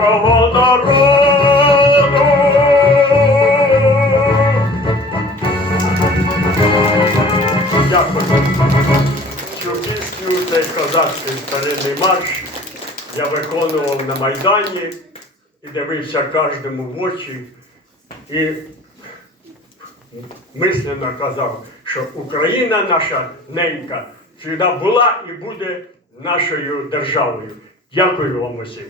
українського народу. Дякую. Цю пісню, цей козацький старинний марш я виконував на Майдані і дивився кожному в очі і мислено казав, що Україна наша ненька завжди була і буде нашою державою. Дякую вам усім.